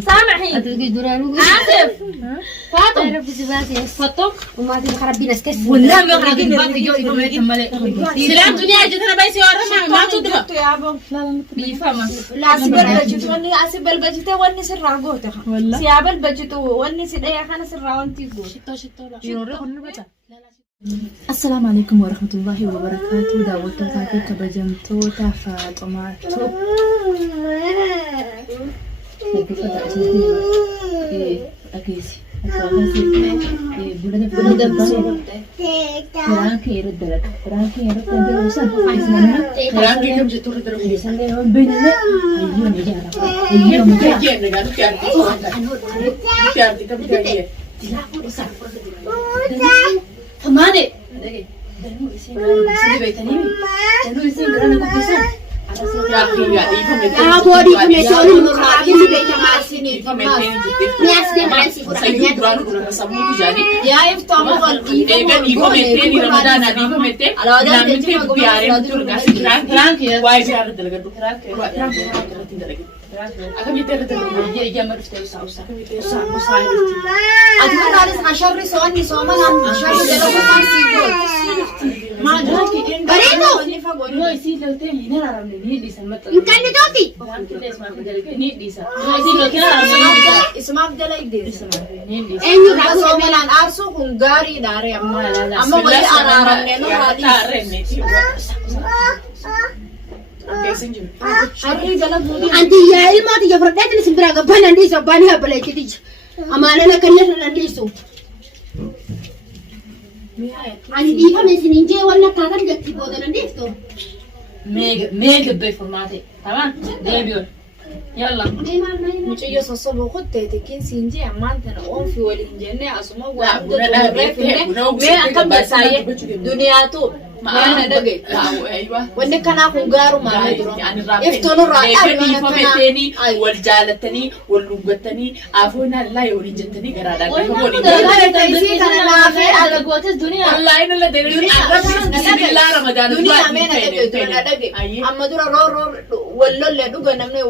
سامحي آسف فاطمة فاطمة وما تبغى ربنا استسلم والله ما راضين سلام دنيا جتنا بيسي ورا ما تدفع يا ابو بيفهم لا سبل بجت وني اسبل بجت وني سر راغوتها سيابل بجت وني سديا كان سر وانتي جو السلام عليكم ورحمة الله وبركاته. دعوتو تاكي كبجمتو فاطماتو أكيسي أنت يا إلما تجفردت نسبرا قبل أندي سباني هبلة كتيج أمانة نكنيس أندي سو أنا ديفا من سنين جاي ولا كاتن جتي بودن أندي سو ميغ بفرماتي تمام ديبيون يلا مجيء صصبه خدته تكين سينجي أمان تنا أم في والإنجنة أسمع وعبد ما أكمل سايق دنياتو ما أنا دقي أيوة وإنك أنا خنجارو ما ندرو يفتون الرأي فمتني والجالتني واللغتني عفونا لا يوريجتني قرادا والله إن الله دليل بسم الله رمضان دنيا أمانة دقي أما درا رو والله لدوجا نمني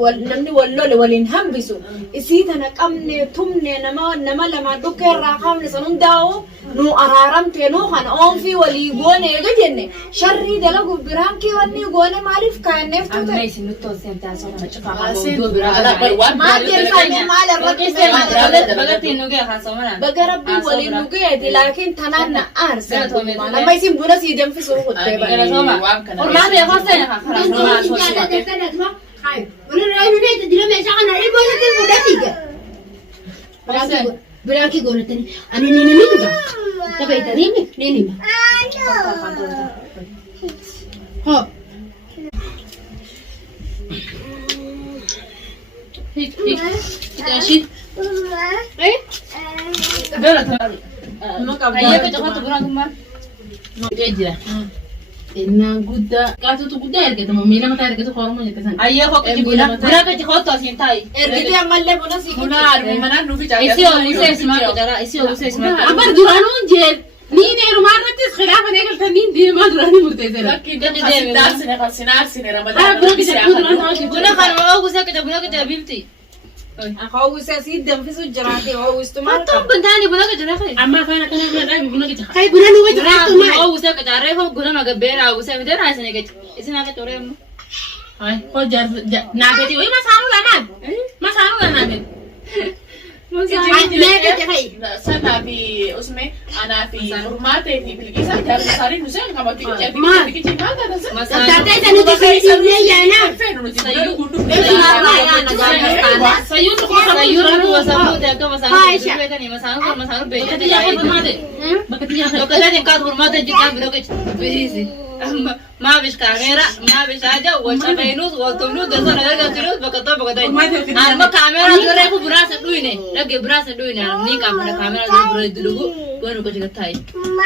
والله ولينهم بيسو إسيتنا كمني تمني نما لما دوكر راقم لسنون داو نو أرارم تنو خان أم في ولي جونة يجيني شرّي دلوا برامكي وني جونة معرف كان نفتو أنا يسمى توسين تاسو ما تشوفها ما تنفعني ما لربي بقتي نوجي خاصمنا بقربي ولي نوجي لكن تنانا أرس لما يسمى بنا سيدم في سوق التبع ما بيا خاصين براكي قولتني أنا نيني مينجا تبعي تريني نيني ما ها هيك أشيد إيه دولة ما كابلا هيك جهات برا كمان جيجا إننا قدا كاتو قدا إرجع مامي لما تارجع تخارم من يكسر أيه هو كذي برا كذي خاط تاسين تاي إرجع يعمل له بنا سيكون منا نوفي جاي إسي أو إسي ما كدرا إسي أو إسي ما أبر دورانون جيل نين رمانة تسخيرها فنيجل تنين دي ما دوراني مرتزلة كده سنة رمضان بنا خارم أو غوسة كده بنا كده بيمتي أخوه سيد دم في سجراتي أو استمر طب بنتاني بنا كده خير أما كان رايب بنا كده خير بنا نوجد رايب ما أو غوسة كده رايب هو غنا مقبرة أو غوسة بدر هاي سنة كده إسنا كده توريهم هاي هو جار ناقتي وين ما سانو لمان ما سانو لمان سنة في اسمه أنا في فرماتي في بلقيسة جار ساري نسيان كم تيجي تيجي ما هذا مثلا تاتي تنو تسيني يا أنا سيون وسامو ده كم مسانو بيتني مسانو بيتني يا فرماتي بكتير لو كذا تنقاد فرماتي جيكان بلوكش بيزي ما بيش كاميرا ما بيش حاجة وشبينوس وتمنو دزون هذا كتيروس بكتب أنا كاميرا دورة كو براس دوينه لقي براس دوينه نيجا من كاميرا دورة دلوقو Gonu ko jiga tai.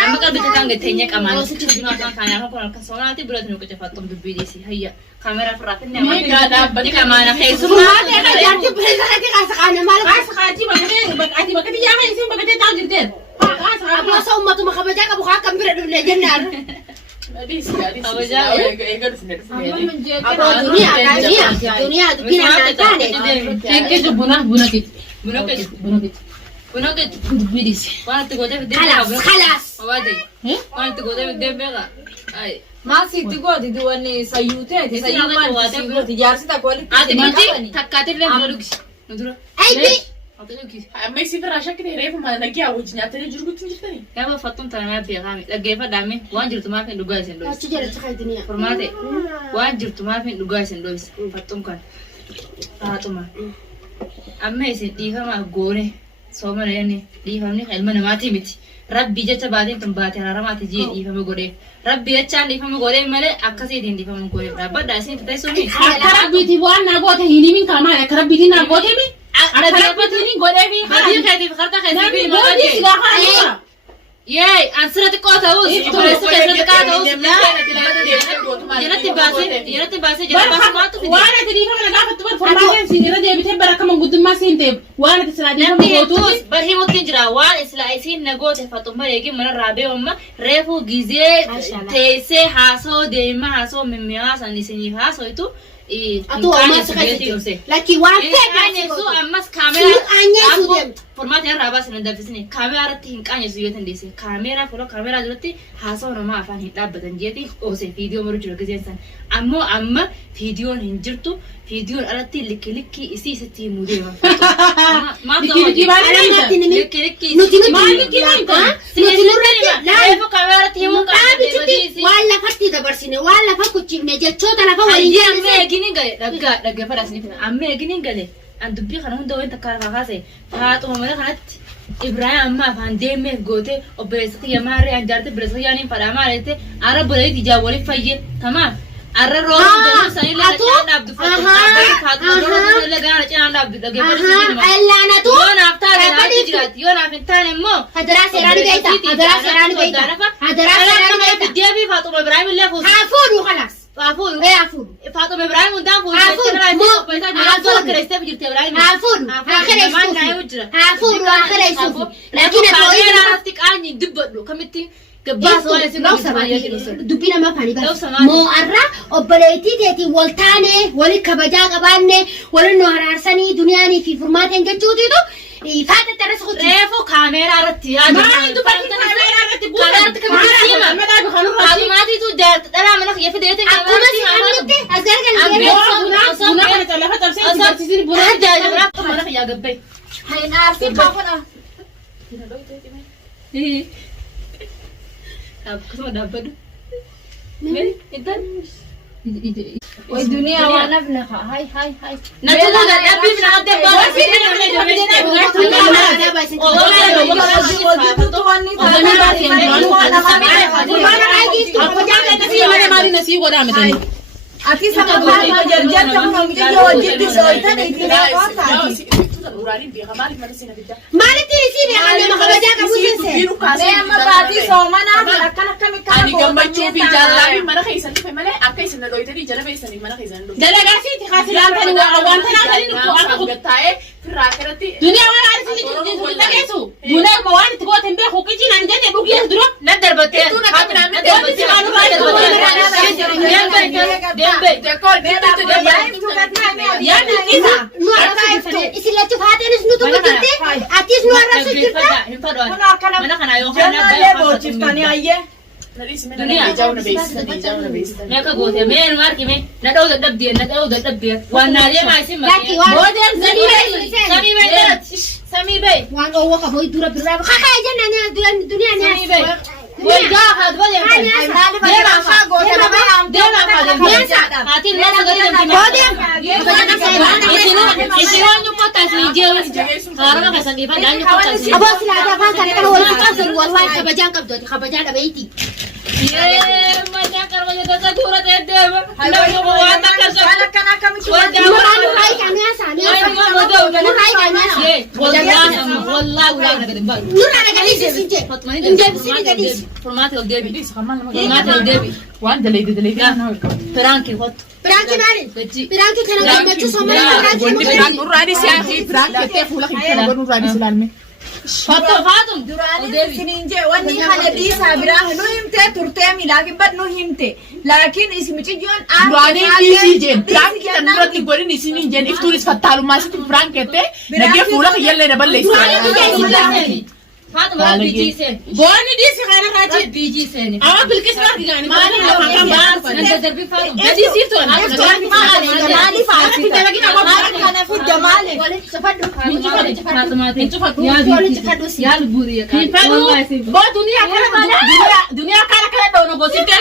Amma ka bita kan gatenya kamana. Jima kan kana ko kan sonati bulat no ko fatum dubbi disi. Hayya. Kamera fratin ne ma. Di kamana fesu. Sumate ka jarti presa ka kasakana mal. Kasakati ba ne ba ati ba kati ya kai sin ba kati ta jirten. Abla sa ummatu makabaja ka buka kan bira dulle jannar. Dunia dunia nantane. Thank you buna kit. Buna kit dubbi disi. Wa to gode de. خلاص. Awade. Wa to gode de bega. Ai. ما سيتي قودي دواني سيوتي سيوما سيوتي جارسي تقولي Ati mati takkatir le bulugis. Nudura. Aibi. Atulugis. amma isi fira shakki ne reefu ma nagi awuji nyaatanii jirgutti jirtani. Gaba fatum tana be gami. Dagefa dame wan jirtu ma fin duga sen dois. Achi jara tsaka dunia. Formate. Wan jirtu ma fin duga sen dois. Fatum kan. Fatuma. Amma isi difama gore. Soma ne yani difamni ilma namati miti. Rabbi jecha baadin tun baate haramati je difama gore. Rabbi jecha difama gore male akkasi din difama gore. Rabba dasin tatai sumi. Karabbiti waan na goote hini min kamaan karabbiti na goote mi. Karabbiti ni godhe mi. Hadi khadi kharta khadi Namni bil gooti magadi. sigaa kana. Yey ansirati qota us. Ibrahim ansirati qota us. Yanati base jara base maatu fi. Waan ati dhiifama na gaafatu bar formaaleen siin irra deebitee bara kama guddummaa siin ta'e waan ati silaa dhiifama gootu. Barhi mutin jira waan isla isin nagote fatumma yegi mana rabe umma refu gize teese haso deema haso mimmiya sanisini haso itu Atu amma sakati. Laki wan Kanye su ammas kamera formaat yan rabaa sana dabsisne kamera ratti hin qanye su yotan dese kamera fulo kamera jalatti haso nama afaan hin dhaabbatan jeeti ose video maru jira gizeensan amma videoon hin jirtu videoon alatti likki isi sitti mudee ma Likki Alamatti nimi. likki Nuti Maal likki maal? Nuti nurratti laayifu kamera tti himu Dhaabitutti waan lafatti dabarsine waan lafa kuchifne jechoota lafa waliin Ayyaan jaalise. meegini gale dhagga fadhaas ni fina amma meegini gale an dubbii kana hunda wanta kaase faatuma mala kanatti Ibrahim amma afaan deemee goote obboleessatti yamaarree an jaarte bilisa yaaniin fadhaa maalette arra boleetti jaawwaliif fayye tamaam arra rooba jedhu sanii laga cinaan dhaabdu faatuma rooba laga cinaan dhaabdu dhaggeeffadhu Allaanatu. yoo naaf taate naaf jiraatti yoo naaf hin taane immoo Hadaraa seeraan beeyta. Hadaraa seeraan beeyta. Hadaraa seeraan beeyta. deebii faatuma Ibrahim illee fuusu Haa fuudhu kanas. fuudhu Haa fuudhu. Faatuma Ibrahim hundaan fuudhu Haa fuudhu. kireessee jirti Ibrahim Haa fuudhu. Haa kireessuufi. Haa fuudhu. Haa kireessuufi. Lakin ati ho'i Kameeraatti qaanyi dubbadhu kamitti gabbaas waan isin dubbii namaa faanii Da'u bara. samaati. Moo arra obboleettii teetii wal taane wali kabajaa qabaanne wali nu araarsanii duniyaanii fi furmaateen jechuutiitu faatatti arra sukutti. reefu kaameeraa irratti Maal dubbatti kaameeraa irratti bu'uura. Faatumaatiitu jaarti dhalaa mana kiyya fideete Akkuma si qabnutti as gargar Buna kana callafa cabsee itti barsiisni buna. Ajaa'ibaa mana kiyyaa gabbee. هين عارفين كافنا Akkasuma dhaabbadhu. والدنيا ونبنها هاي Natti tola dhabbii fi namatti abbaa Ati sama bapak jarjar kamu mungkin wajib disoitan itu Maalitti isii beekamne makabajaa qabu seense. Saya sama bati somana akan kami Ani gammachuu fi jaalala mana keessan dhufe malee akka isin na dhoyitanii jala beeksanii mana keessan dhufe. Dalagaasiiti kaasilaantani waan tanaatani nuti akka Gattaa'ee firraa kanatti duniyaa waan aarsiiti dhageessu duniyaa waan itti gooten beeku qicin ani jette dhugee dura na darbattee yaadni isa Nu argaa iftu isin lachuu haateenis nutu guddifte atis nu arrabsu jirta. mana kana yoo me ka goote me en marki me na dau da dabbiye wannan dai ma isin Laki ma waan sami bai sami bai waan dhoowwa qabu dura birraa kakaa jenna duniyaa sami ni bai wai da had wale aboo silaataa afaan kana kana wal qabsan wallahi kabajaan qabdooti kabajaa dhabeeyti. والله ولا أنا قد بقى نور على قديس سنجي فاطمة انجب سني قديس فرماتي وديبي Please, kamal naman. فرماتي وديبي Waan dalay ano. فرانكي خط برانكي مالي بجي برانكي كان قمتو سوما برانكي Wanti مالي biraan nurraadhi siyaasii biraan jettee fuula keenya godhu nurraadhi silaalme. فاطم duraanii وديبي sininje wanni kana dhiisaa biraa nu himte turtee miidhagi bad nu himte laakiin ismiciyyoon Duraanii dhiisii jeen biraan kan nurratti godhin isiniin jeen iftuunis fattaalummaa sitti biraan kettee nagee fuula kiyyallee daballeessi. فاطمة بيجي سين Boonni dhiisi kana kaati. بيجي سين Amma bilqis barki gaani. مالي لو أنت دربي فاطمة Gadi siiftoon. maaliif kana fidda maali يا البورية Boo duniyaa kana duniyaa kana kana dhawna goositee